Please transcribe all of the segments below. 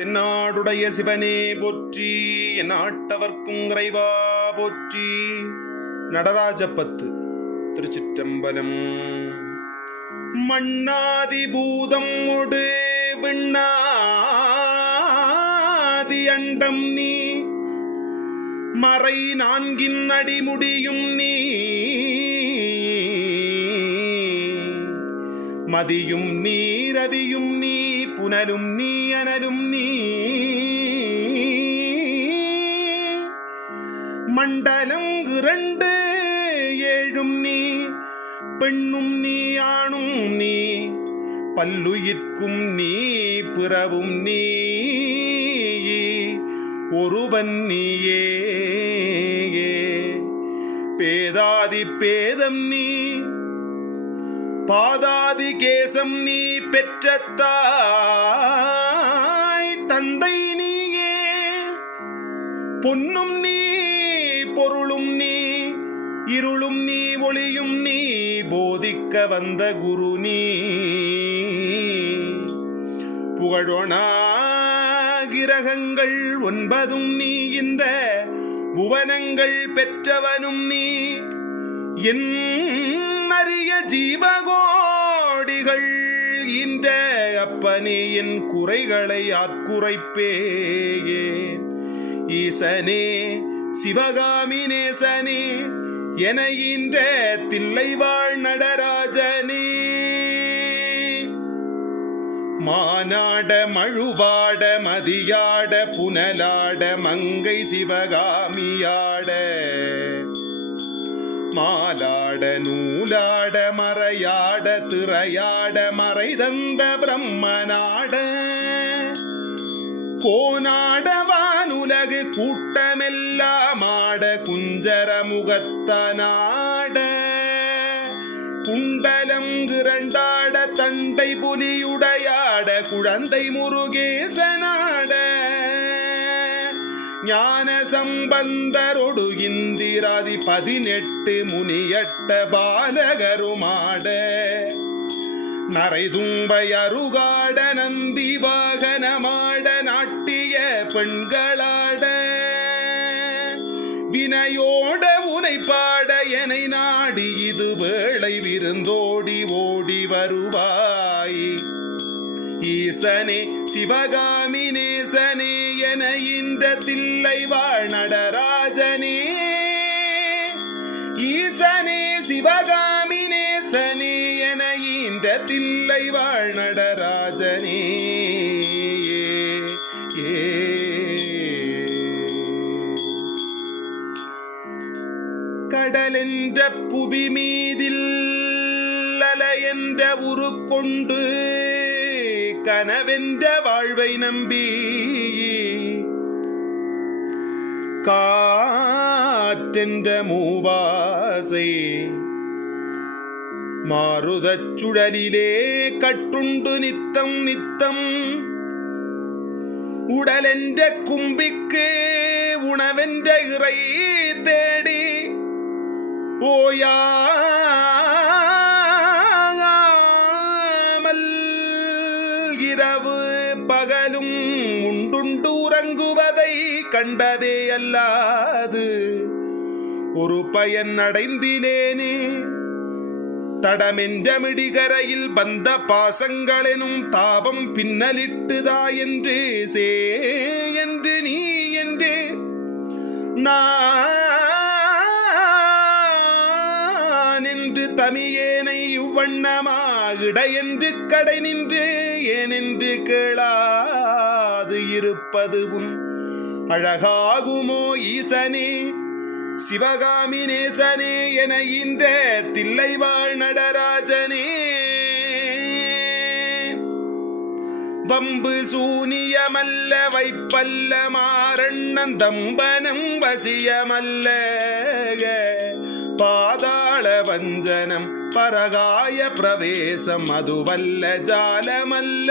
தென்னாடுடைய சிவனே போற்றி, என் நாட்டவர்க்கும் இறைவா போற்றி. நடராஜப்பத்து. திருச்சிற்றம்பலம். மண்ணாதி பூதம் ஒடு விண்ணாதி அண்டம் நீ, மறை நான்கின் அடிமுடியும் நீ, மதியும் நீ, ரவியும் நீ, புனலும் நீ, அனலும் நீ, மண்டலம் இரண்டு ஏழும் நீ, பெண்ணும் நீ, ஆணும் நீ, பல்லுயிர்க்கும் நீ, பிறவும் நீ, ஒருவன் நீயே. பேதாதி பேதம் நீ, பாதாதி கேசம் நீ, பெற்ற தாய் தந்தை நீயே. பொன்னும் நீ, பொருளும் நீ, இருளும் நீ, ஒளியும் நீ, போதிக்க வந்த குரு நீ. புகழொணா கிரகங்கள் ஒன்பதும் நீ, இந்த புவனங்கள் பெற்றவனும் நீ. என் அரிய ஜீவகோடிகள் இந்த அப்பனே, என் குறைகளை ஆட்குறைப்பேயே. ஈசனே சிவகாமி நேசனே, என இந்த தில்லைவாழ் நடராஜனே. மானாட மழுவாட மதியாட புனலாட மங்கை சிவகாமியாட, மாலாட நூலாட மறையாட திரையாட மறைதந்த பிரம்மனாட, கோனாட வானுலகு கூட்டமெல்லாம் ஆட குஞ்சர முகத்தனாட, குண்டலம் இரண்டாட தண்டை புலியுடையாட குழந்தை முருகேசனாட, ஞான சம்பந்தரொடு இந்திராதி 18 முனியட்ட பாலகருமாட, நரைதும்பை அருகாட நந்தி வாகனமாட நாட்டிய பெண்களாட, வினையோட உனை பாட எனை நாடி இது வேளை விருந்தோடி ஓடி வருவாய். ஈசனே சிவகாமி நேசனே, என இந்த தில்லை வாழ் நடராஜனே. ஈசனே சிவகாமி நேசனே, என இந்த தில்லை வாழ் நடராஜனே. கடல் என்ற புவி மீதில் அலை என்ற உரு கொண்டு, கனவென்ற வாழ்வை நம்பி, காற்றென்ற மூவாசை மாருதச் சுழலிலே கட்டுண்டு நித்தம் நித்தம், உடலென்ற கும்பிக்கு உணவென்ற இறை தேடி, ஓயாமல் இரவு பகலும் உண்டுண்டு உறங்குவதை கண்டதே அல்லாது ஒரு பயன் அடைந்திலேனே. தடமென்ற மிடிகரையில் வந்த பாசங்களெனும் தாபம் பின்னலிட்டுதா என்று சே என்று நீ என்று நான் என்று தமியேனை இவ்வண்ணமா இடையென்று கடை நின்று ஏனென்று கேளாது இருப்பதுவும் அழகாகுமோ. ஈசனே சிவகாமி நேசனே, என இந்த தில்லை வாழ் நடராஜனே. வம்பு சூனியமல்ல வைப்பல்ல மாரண்ணன் தம்பனம் வசியமல்ல, பாதாள வஞ்சனம் பரகாய பிரவேசம் அதுவல்ல ஜாலமல்ல,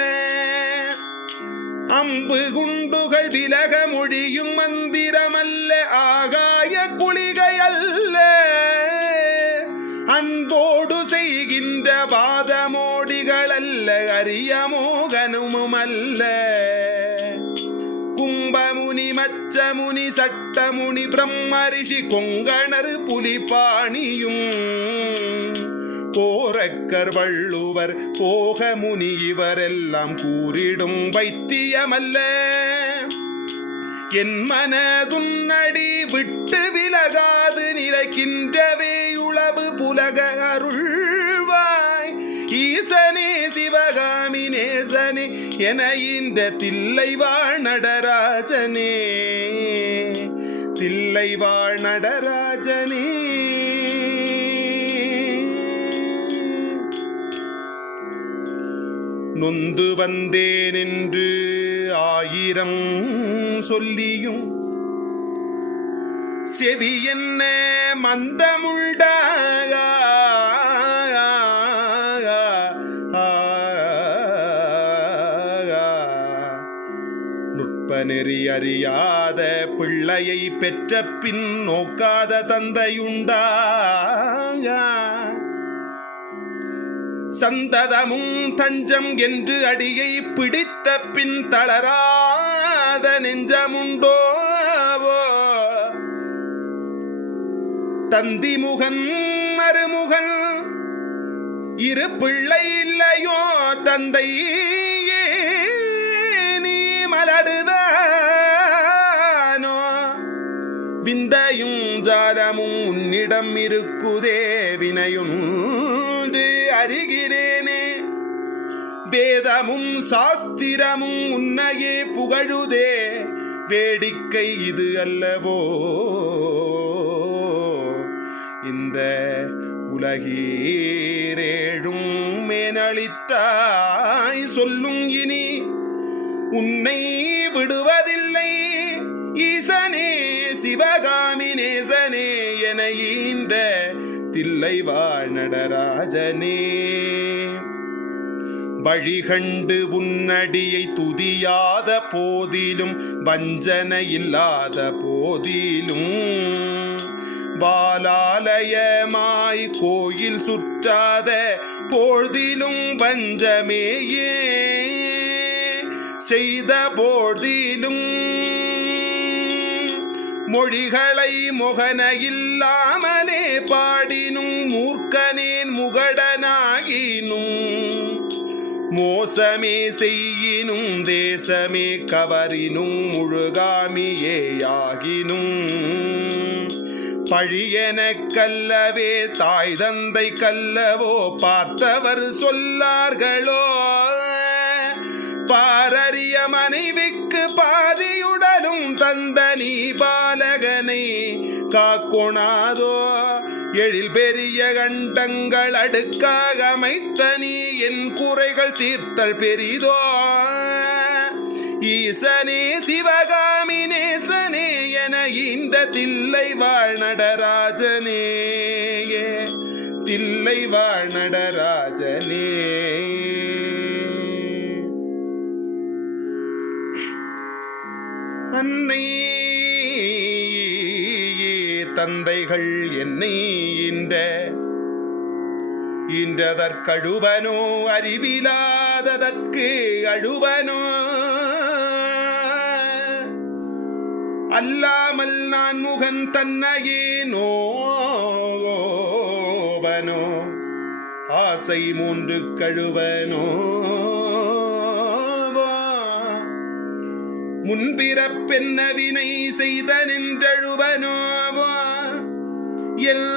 அம்பு குண்டுகள் விலக மொழியும் மந்திரமல்ல, ஆகாய குளிகை அல்ல, அன்போடு செய்கின்ற வாதமோடிகள் அல்ல, அரிய மோகனுமல்ல. மச்சமுனி சட்டமுனி பிரம்மரிஷி கொங்கணர் புலிபாணியும் கோரக்கர் வள்ளுவர் போகமுனி இவரெல்லாம் கூறிடும் வைத்தியமல்ல என் மனதுன்னடி விட்டு விலகாது நிலைக்கின்றவே உளவு புலக அருள்வாய் ஈசனே சிவகாமி நேசனே என இந்த தில்லைவாழ் நடராஜனே தில்லைவாழ் நடராஜனே. நொந்து வந்தேன் என்று 1000 சொல்லியும் செவி என்ன மந்தமுள்டாக நுட்ப நெறி அறியாத பிள்ளையை பெற்ற பின் நோக்காத தந்தையுண்டாக சந்ததமும் தஞ்சம் என்று அடியை பிடித்த பின் தளராத நெஞ்சமுண்டோ தந்திமுகன் மருமுகன் இரு பிள்ளை இல்லையோ தந்தை நீ மலடுதானோ விந்தையும் ஜாலமும் உன்னிடம் இருக்குதே வினையும் அறிகிறேனே வேதமும் சாஸ்திரமும் உன்னையே புகழுதே வேடிக்கை இது அல்லவோ இந்த உலகீரேழும் மேனளித்தாய் சொல்லும் இனி உன்னை விடுவதில்லை ஈசனே சிவகாமி நேசனே என ஈன்ற தில்லைவாழ் நடராஜனே. வழிகண்டு உன்னடியை துதியாத போதிலும் வஞ்சனை இல்லாத போதிலும் பாலாலயமாய் கோயில் சுற்றாத போதிலும் வஞ்சமேயே செய்த போதிலும் மொழிகளை முகன இல்லாமலே பாடினும் மூர்க்கனேன் முகடனாகினும் மோசமே செய்யினும் தேசமே கவரினும் முழுகாமியேயாகினும் பழியென கல்லவே தாய் தந்தை கல்லவோ பார்த்தவர் சொல்லார்களோ பாரறிய மனைவிக்கு பாதியுடலும் தந்த நீ பாலகனை காக்கொணாதோ எழில் பெரிய கண்டங்கள் அடுக்காக அமைத்த நீ என் குறைகள் தீர்த்தல் பெரிதோ ஈசனே சிவகாமி நேசனே என இந்த தில்லைவாழ் நடராஜனே தில்லைவாழ் நடராஜனே. அன்னை தந்தைகள் என்னை ஈன்றதற்கழுவனோ அறிவிலாததற்கு அழுவனோ அல்லாமல் நான் முகன் தன்னையே நோவனோ ஆசை 3 கழுவனோ முன்பிறப்பென்ன வினை செய்த நின்றழுவனோ எல்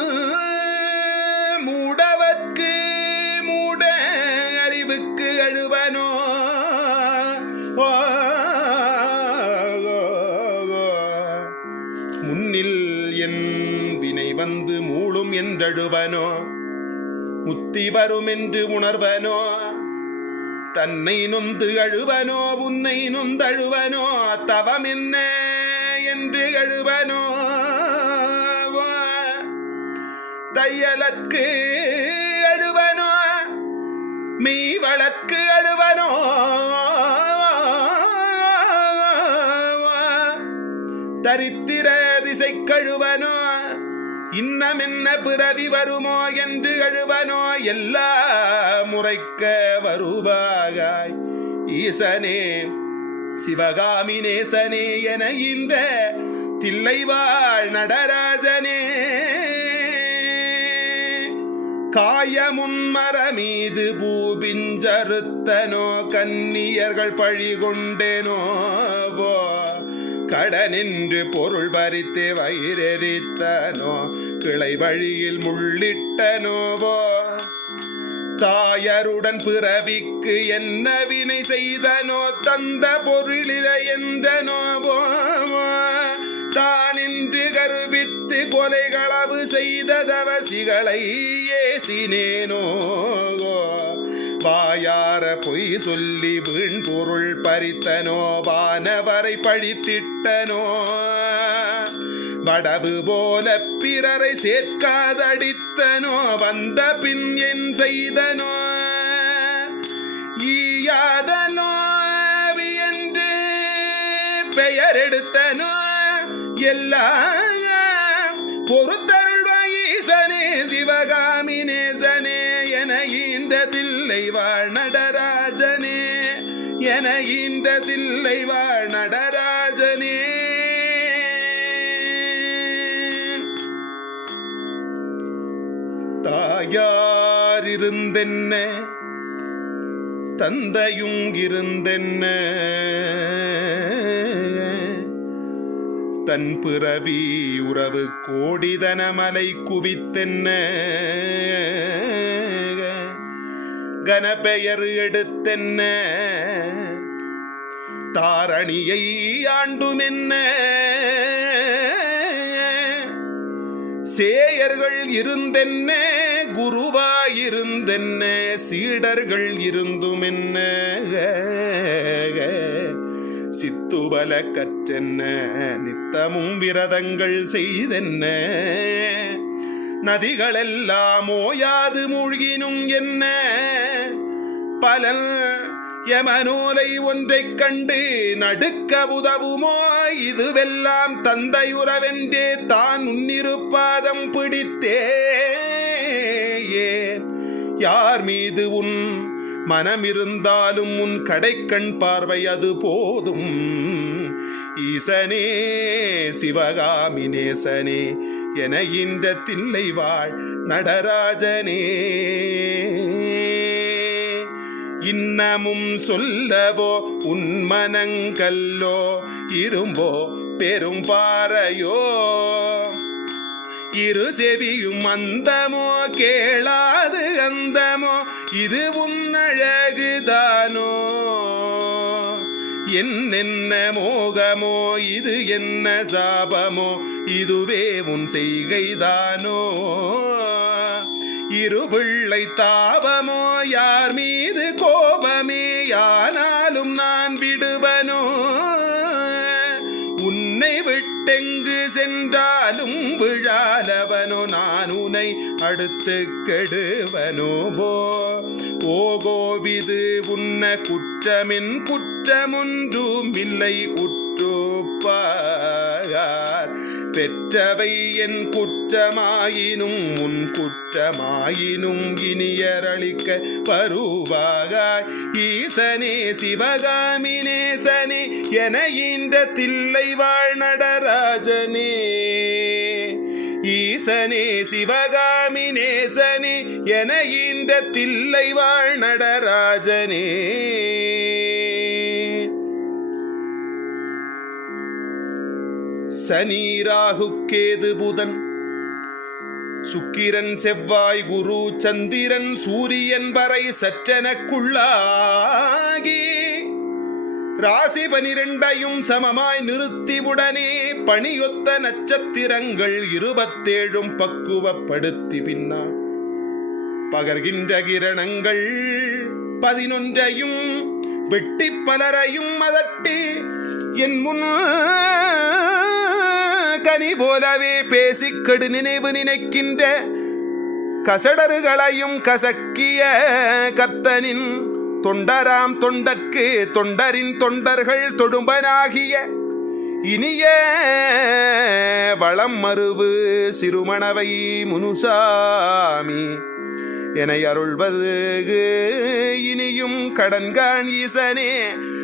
மூடவர்க்கு மூட அறிவுக்கு அழுவனோ முன்னில் என் வினை வந்து மூளும் என்றழுவனோ முத்தி வரும் என்று உணர்வனோ தன்னை நொந்து அழுவனோ உன்னை நொந்தழுவனோ தவம் என்ன என்று அழுவனோ தையலற்கு அழுவனோ மெய் வழக்கு அழுவனோ தரித்திர திசை கழுவனோ இன்னம் என்ன பிறவி வருமோ என்று அழுவனோ எல்லா முறைக்க வருவாகாய் ஈசனே சிவகாமி நேசனே என இந்த தில்லைவாழ் நடராஜனே காயமுன்மர மீது பூபிஞ்சறுத்தனோ கன்னியர்கள் பழி கொண்டேனோவோ கடனின்று பொருள் பறித்து வயிறெரித்தனோ கிளை வழியில் முள்ளிட்டனோவோ தாயருடன் பிறவிக்கு என்ன வினை செய்தனோ தந்த பொருளில என்றனோவோ தானின்று கருவித்து கொலைகளவு செய்த தவசிகளை ஏசினேனோ வாயார பொய் சொல்லி வீண் பொருள் பறித்தனோ வானவரை பழித்திட்டனோ வடவு போல பிறரை சேர்க்காதடித்தனோ வந்த பின் என் செய்தனோ ஈயாதனோ என்று பெயர் எடுத்தனோ எல்லாம் பொறுத்தருள்வாய் ஈசனே சிவகாமி நேசனே என ஈன்ற தில்லை வாழ் நடராஜனே என ஈன்ற தில்லை வாழ் நடராஜனே தாயார் இருந்தென்ன தந்தையும் இருந்தென்ன தன் பிறவி உறவு கோடிதனமலை குவித்தென்ன கனபெயர் எடுத்தென்ன தாரணியை ஆண்டுமென்ன சேயர்கள் இருந்தென்ன குருவாயிருந்தென்ன சீடர்கள் இருந்துமென்ன சித்துபல கற்றென்ன நித்தமும் விரதங்கள் செய்தென்ன நதிகளெல்லாம் ஓயாது மூழ்கினும் என்ன பலன் யமனோலை ஒன்றைக் கண்டு நடுக்க உதவுமோ இதுவெல்லாம் தந்தையுறவென்றே தான் உன்னிருப்பாதம் பிடித்தே யார் மீது உன் மனமிருந்தாலும் உன் கடைக்கண் பார்வை அது போதும் ஈசனே சிவகாமி நேசனே என இந்த தில்லை வாழ் நடராஜனே இன்னமும் சொல்லவோ உன் மனங்கல்லோ இரும்போ பெரும் பாறையோ இரு செவியும் அந்தமோ கேளாது அந்தமோ இது உன்னழகுதானோ என்ன மோகமோ இது என்ன சாபமோ இதுவே உன் செய்கைதானோ இருபிள்ளை தாபமோ யார் மீது கோபமே யானாலும் நான் விடுவனோ உன்னை விட்டெங்கு சென்றாலும் விழாலவனோ நான் உன்னை அடுத்து கெடுவனோ ஓகோவிது உன்ன குற்றமின் குற்றமொன்றும் இல்லை உற்றுப்பார் பெற்றவை என் குற்றமாயினும் உன் குற்றமாயினும் இனியரளிக்க பருவாகாய் ஈசனே சிவகாமி நேசனே என இந்த தில்லை வாழ் நடராஜனே ஈசனே சிவகாமி நேசனே என இந்த தில்லை வாழ் நடராஜனே சனி ராகு கேது புதன் சுக்கிரன் செவ்வாய் குரு சந்திரன் சூரியன் வரை சற்றெனக்குள்ளாகி ராசி 12 சமமாய் நிறுத்திவுடனே பணியொத்த நட்சத்திரங்கள் 27 பக்குவப்படுத்தி பின்னால் பகர்கின்ற கிரணங்கள் 11 வெட்டி பலரையும் அதட்டி என் முன் கனி போலவே பேசிக்கடு நினைவு நினைக்கின்ற கசடர்களையும் கசக்கிய கர்த்தனின் தொண்டராம் தொண்டற்கு தொண்டரின் தொண்டர்கள் தொடும்பனாகிய இனிய வளம் மருவு சிறுமணவை முனுசாமி என அருள்வது இனியும் கடன்காண் ஈசனே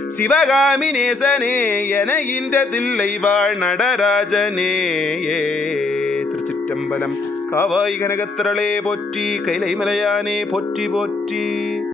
சிவகாமி நேசனே என இன்ற தில்லை வாழ் நடராஜனே. திருச்சிற்றம்பலம். காவாய் கனகத்திரளே போற்றி, கைலை மலையானே போற்றி போற்றி.